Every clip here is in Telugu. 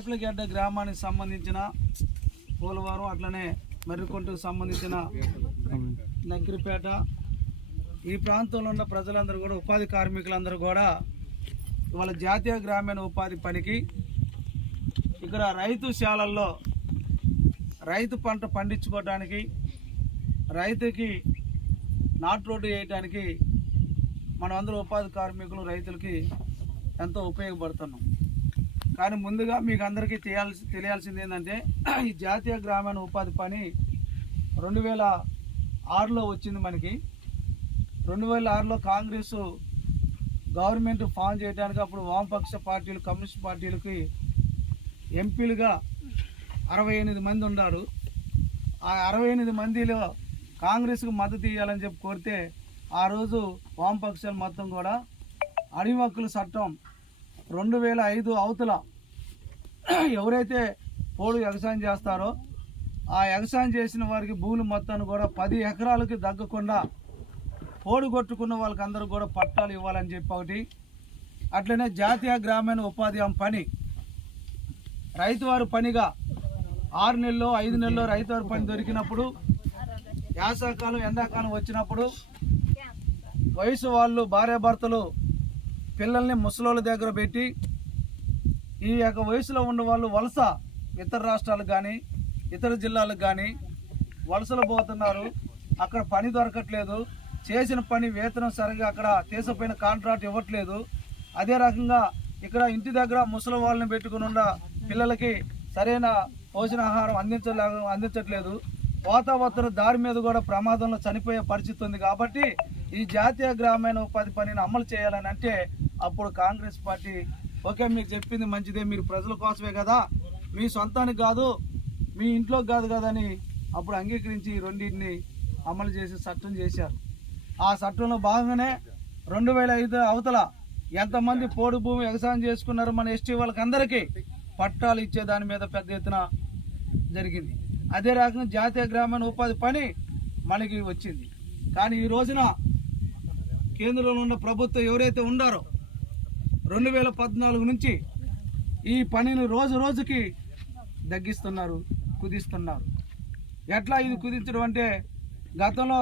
వేపలగడ్డ గ్రామానికి సంబంధించిన పోలవరం అట్లనే మర్రికొంటకు సంబంధించిన నగిరిపేట ఈ ప్రాంతంలో ఉన్న ప్రజలందరూ కూడా ఉపాధి కార్మికులందరూ కూడా ఇవాళ జాతీయ గ్రామీణ ఉపాధి పనికి ఇక్కడ రైతు శాలల్లో రైతు పంట పండించుకోవడానికి రైతుకి నాటు రోడ్డు వేయడానికి మనం అందరూ ఉపాధి కార్మికులు రైతులకి ఎంతో ఉపయోగపడుతున్నాం. కానీ ముందుగా మీకు అందరికీ తెలియాల్సి తెలియాల్సింది ఏంటంటే ఈ జాతీయ గ్రామీణ ఉపాధి పని రెండు వేల ఆరులో వచ్చింది మనకి. రెండు వేల ఆరులో కాంగ్రెస్ గవర్నమెంట్ ఫామ్ చేయడానికి అప్పుడు వామపక్ష పార్టీలు కమ్యూనిస్ట్ పార్టీలకి ఎంపీలుగా అరవై ఎనిమిది మంది ఉన్నారు ఆ అరవై ఎనిమిది మందిలో కాంగ్రెస్కు మద్దతు ఇవ్వాలని చెప్పి కోరితే ఆ రోజు వామపక్షాలు మొత్తం కూడా అడిమక్కుల చట్టం రెండు వేల ఐదు అవతల ఎవరైతే పోడు వ్యవసాయం చేస్తారో ఆ వ్యవసాయం చేసిన వారికి భూములు మొత్తాన్ని కూడా పది ఎకరాలకి తగ్గకుండా పోడు కొట్టుకున్న వాళ్ళకి అందరూ కూడా పట్టాలు ఇవ్వాలని చెప్పి ఒకటి. అట్లనే జాతీయ గ్రామీణ ఉపాధి హామీ పని. రైతువారి పనిగా ఆరు నెలల్లో ఐదు నెలల్లో రైతువారి పని దొరికినప్పుడు యాసకాలం ఎండాకాలం వచ్చినప్పుడు వయసు వాళ్ళు భార్యాభర్తలు పిల్లల్ని ముసలోళ్ళ దగ్గర పెట్టి ఈ యొక్క వయసులో ఉన్న వాళ్ళు వలస ఇతర రాష్ట్రాలకు కానీ ఇతర జిల్లాలకు కానీ వలసలు పోతున్నారు. అక్కడ పని దొరకట్లేదు. చేసిన పని వేతనం సరిగా అక్కడ తీసపోయిన కాంట్రాక్ట్ ఇవ్వట్లేదు. అదే రకంగా ఇక్కడ ఇంటి దగ్గర ముసలి వాళ్ళని పెట్టుకుని ఉన్న పిల్లలకి సరైన పోషణాహారం అందించలే అందించట్లేదు. వాతావరణ దారి మీద కూడా ప్రమాదంలో చనిపోయే పరిస్థితి ఉంది కాబట్టి ఈ జాతీయ గ్రామీణ ఉపాధి పనిని అమలు చేయాలని అంటే అప్పుడు కాంగ్రెస్ పార్టీ ఓకే మీకు చెప్పింది మంచిదే మీరు ప్రజల కోసమే కదా మీ సొంతానికి కాదు మీ ఇంట్లోకి కాదు కదా అని అప్పుడు అంగీకరించి రెండింటిని అమలు చేసి చట్టం చేశారు. ఆ చట్టంలో భాగంగానే రెండు వేల ఐదు అవతల ఎంతమంది పోడు భూమి వ్యవసాయం చేసుకున్నారు మన ఎస్టీ వాళ్ళకి అందరికీ పట్టాలు ఇచ్చే దాని మీద పెద్ద ఎత్తున జరిగింది. అదే రకంగా జాతీయ గ్రామీణ ఉపాధి పని మనకి వచ్చింది. కానీ ఈ రోజున కేంద్రంలో ఉన్న ప్రభుత్వం ఎవరైతే ఉండారో రెండు వేల పద్నాలుగు నుంచి ఈ పనిని రోజు రోజుకి తగ్గిస్తున్నారు కుదిస్తున్నారు. ఎట్లా ఇది కుదించడం అంటే గతంలో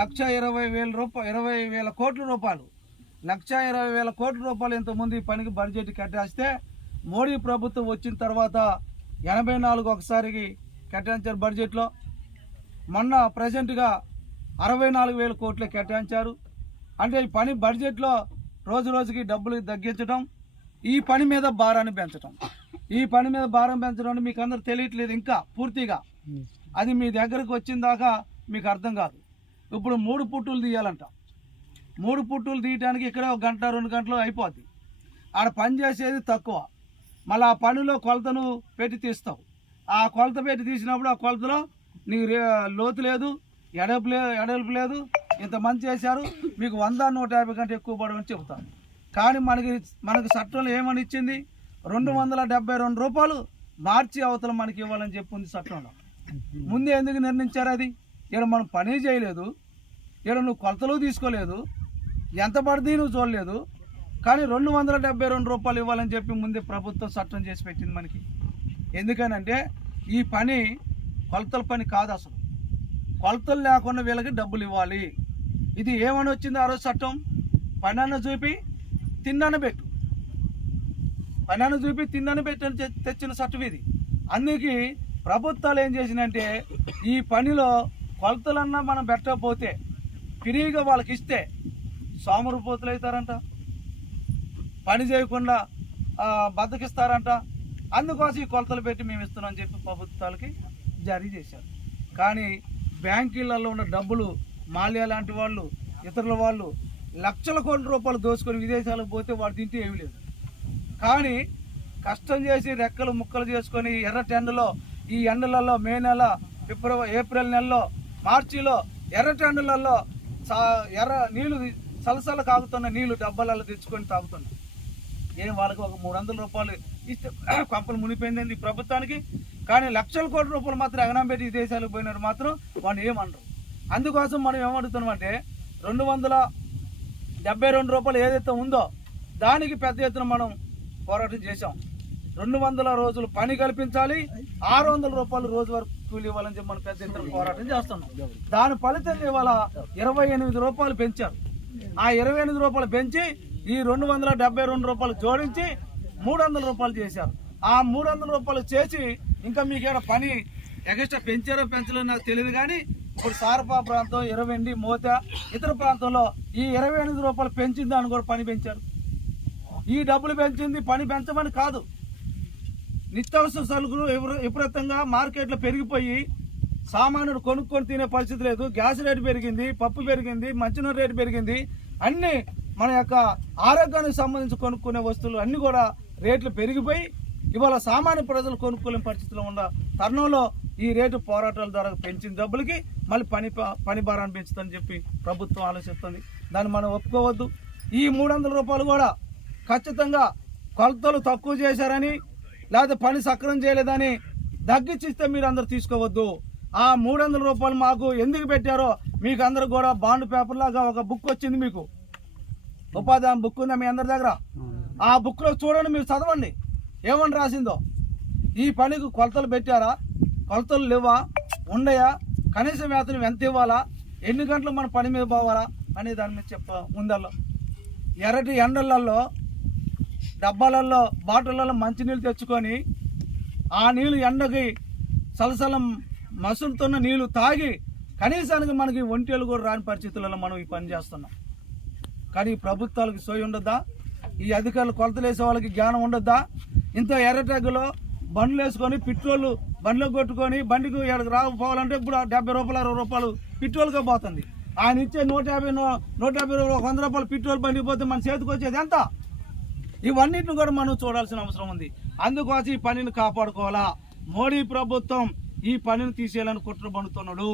లక్ష ఇరవై వేల రూపాయ ఇరవై వేల కోట్ల రూపాయలు. లక్ష ఇరవై వేల కోట్ల రూపాయలు ఇంతకుముందు ఈ పనికి బడ్జెట్ కట్టేస్తే మోడీ ప్రభుత్వం వచ్చిన తర్వాత ఎనభై నాలుగు ఒకసారికి కేటాయించారు బడ్జెట్లో. మొన్న ప్రజెంట్గా అరవై నాలుగు వేల కోట్లు కేటాయించారు. అంటే ఈ పని బడ్జెట్లో రోజు రోజుకి డబ్బులు తగ్గించడం ఈ పని మీద భారాన్ని పెంచడం ఈ పని మీద భారం పెంచడం అంటే మీకు అందరు తెలియట్లేదు ఇంకా పూర్తిగా. అది మీ దగ్గరకు వచ్చిన దాకా మీకు అర్థం కాదు. ఇప్పుడు మూడు పుట్టులు తీయాలంట. మూడు పుట్టులు తీయడానికి ఇక్కడ ఒక గంట రెండు గంటలు అయిపోద్ది. ఆడ పని చేసేది తక్కువ. మళ్ళీ ఆ పనిలో కొలతను పెట్టి తీస్తావు. ఆ కొలత పెట్టి తీసినప్పుడు ఆ కొలతలో నీకు లోతు లేదు ఎడపు లేదు ఎడల్పు లేదు ఇంతమంది చేశారు మీకు వంద నూట యాభై కంటే ఎక్కువ పడమని చెబుతాను. కానీ మనకి మనకు చట్టంలో ఏమని ఇచ్చింది? రెండు వందల డెబ్బై రెండు రూపాయలు మార్చి అవతల మనకి ఇవ్వాలని చెప్పి ఉంది చట్టంలో. ముందే ఎందుకు నిర్ణయించారు అది? ఇక్కడ మనం పని చేయలేదు. ఇక్కడ నువ్వు కొలతలు తీసుకోలేదు. ఎంత పడితే నువ్వు చూడలేదు. కానీ రెండు వందల డెబ్బై రెండు రూపాయలు ఇవ్వాలని చెప్పి ముందే ప్రభుత్వం చట్టం చేసి పెట్టింది మనకి. ఎందుకనంటే ఈ పని కొలతల పని కాదు అసలు. కొలతలు లేకుండా వీళ్ళకి డబ్బులు ఇవ్వాలి. ఇది ఏమని వచ్చింది ఆ రోజు చట్టం? పనన్న చూపి తిన్నన పెట్టు. పనన్న చూపి తిన్నన పెట్టని తెచ్చిన చట్టం ఇది. అందుకే ప్రభుత్వాలు ఏం చేసినంటే ఈ పనిలో కొలతలన్నా మనం పెట్టకపోతే ఫ్రీగా వాళ్ళకి ఇస్తే సోమరుపోతులు అవుతారంట. పని చేయకుండా బద్దకిస్తారంట అందుకోసం ఈ కొలతలు పెట్టి మేము ఇస్తున్నాం చెప్పి ప్రభుత్వాలకి జారీ చేశారు. కానీ బ్యాంకీలలో ఉన్న డబ్బులు మాల్యా లాంటి వాళ్ళు ఇతరుల వాళ్ళు లక్షల కోట్ల రూపాయలు దోచుకొని విదేశాలకు పోతే వాడు తింటే ఏమీ లేదు. కానీ కష్టం చేసి రెక్కలు ముక్కలు చేసుకొని ఎర్ర ఎండలో ఈ ఎండలలో మే నెల ఫిబ్రవరి ఏప్రిల్ నెలలో మార్చిలో ఎర్రటి ఎండలలో సా- ఎర్ర నీళ్ళు సలసల కాగుతున్న నీళ్ళు డబ్బాలలో తెచ్చుకొని తాగుతున్నాయి ఏం వాళ్ళకి ఒక మూడు వందల రూపాయలు ఇస్తే కొంపలు మునిపోయిందండి ప్రభుత్వానికి. కానీ లక్షల కోట్ల రూపాయలు మాత్రం ఎగనం పెట్టి పోయినారు మాత్రం వాళ్ళు ఏమనరు అందుకోసం మనం ఏమడుగుతున్నామంటే రెండు వందల డెబ్బై రెండు రూపాయలు ఏదైతే ఉందో దానికి పెద్ద ఎత్తున మనం పోరాటం చేశాం. రెండు వందల రోజులు పని కల్పించాలి ఆరు వందల రూపాయలు రోజు వరకు కూలి ఇవ్వాలని చెప్పి మనం పెద్ద ఎత్తున పోరాటం చేస్తున్నాం. దాని ఫలితంగా ఇవాళ ఇరవై ఎనిమిది రూపాయలు పెంచారు. ఆ ఇరవై ఎనిమిది రూపాయలు పెంచి ఈ రెండు వందల డెబ్బై రెండు రూపాయలు జోడించి మూడు వందల రూపాయలు చేశారు. ఆ మూడు వందల రూపాయలు చేసి ఇంకా మీకు ఏమైనా పని ఎక్స్ట్రా పెంచారో పెంచలేదో నాకు తెలియదు కానీ ఇప్పుడు సారపా ప్రాంతం ఇరవెండి మోత ఇతర ప్రాంతంలో ఈ ఇరవై ఎనిమిది రూపాయలు పెంచింది అని కూడా పని పెంచారు. ఈ డబ్బులు పెంచింది పని పెంచమని కాదు. నిత్యావసర సరుకులు విపరీతంగా మార్కెట్లో పెరిగిపోయి సామాన్యుడు కొనుక్కొని తినే పరిస్థితి లేదు. గ్యాస్ రేటు పెరిగింది పప్పు పెరిగింది మంచినీరు రేటు పెరిగింది. అన్నీ మన యొక్క ఆరోగ్యానికి సంబంధించి కొనుక్కునే వస్తువులు అన్ని కూడా రేట్లు పెరిగిపోయి ఇవాళ సామాన్య ప్రజలు కొనుక్కోలేని పరిస్థితిలో ఉన్న తరుణంలో ఈ రేటు పోరాటాల ద్వారా పెంచిన డబ్బులకి మళ్ళీ పని పని భారాన్ని పెంచుతుందని చెప్పి ప్రభుత్వం ఆలోచిస్తుంది. దాన్ని మనం ఒప్పుకోవద్దు. ఈ మూడు వందల రూపాయలు కూడా ఖచ్చితంగా కొలతలు తక్కువ చేశారని లేకపోతే పని సక్రం చేయలేదని తగ్గించిస్తే మీరు అందరు తీసుకోవద్దు. ఆ మూడు వందల రూపాయలు మాకు ఎందుకు పెట్టారో మీకు అందరు కూడా బాండ్ పేపర్ లాగా ఒక బుక్ వచ్చింది మీకు. ఉపాధి బుక్ ఉందా మీ అందరి దగ్గర? ఆ బుక్లో చూడండి మీరు చదవండి. ఏమని రాసిందో? ఈ పనికి కొలతలు పెట్టారా? కొలతలు లేవా? ఉండయా? కనీస వేతనం ఎంత ఇవ్వాలా? ఎన్ని గంటలు మన పని మీద పోవాలా? అనే దాని మీద చెప్ప ముందల్లో ఎర్రటి ఎండలలో డబ్బాలలో బాటిళ్ళలో మంచినీళ్ళు తెచ్చుకొని ఆ నీళ్ళు ఎండకి సలసల మసులుతున్న నీళ్ళు తాగి కనీసానికి మనకి ఒంటేలు కూడా రాని పరిస్థితులలో మనం ఈ పని చేస్తున్నాం. కానీ ప్రభుత్వాలకు సోయి ఉండద్దా? ఈ అధికారులు కొలతలు వేసే వాళ్ళకి జ్ఞానం ఉండద్దా? ఇంత ఎర్రటగ్గులో బండ్లు వేసుకొని పెట్రోల్ బండ్లు కొట్టుకొని బండికి ఎక్కడికి రాకపోవాలంటే ఇప్పుడు డెబ్బై రూపాయలు అరవై రూపాయలు పెట్రోల్గా పోతుంది. ఆయన ఇచ్చే నూట యాభై నూట యాభై రూపాయలు వంద రూపాయలు పెట్రోల్ బండికి పోతే మన చేతికి వచ్చేది ఎంత? ఇవన్నిటిని కూడా మనం చూడాల్సిన అవసరం ఉంది. అందుకోసం ఈ పనిని కాపాడుకోవాలా? మోడీ ప్రభుత్వం ఈ పనిని తీసేయాలని కుట్ర పండుతున్నాడు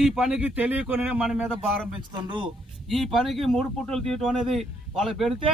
ఈ పనికి తెలియకొని మన మీద భారం పెంచుతుండు ఈ పనికి మూడు పుట్టులు తీయటం అనేది వాళ్ళకి పెడితే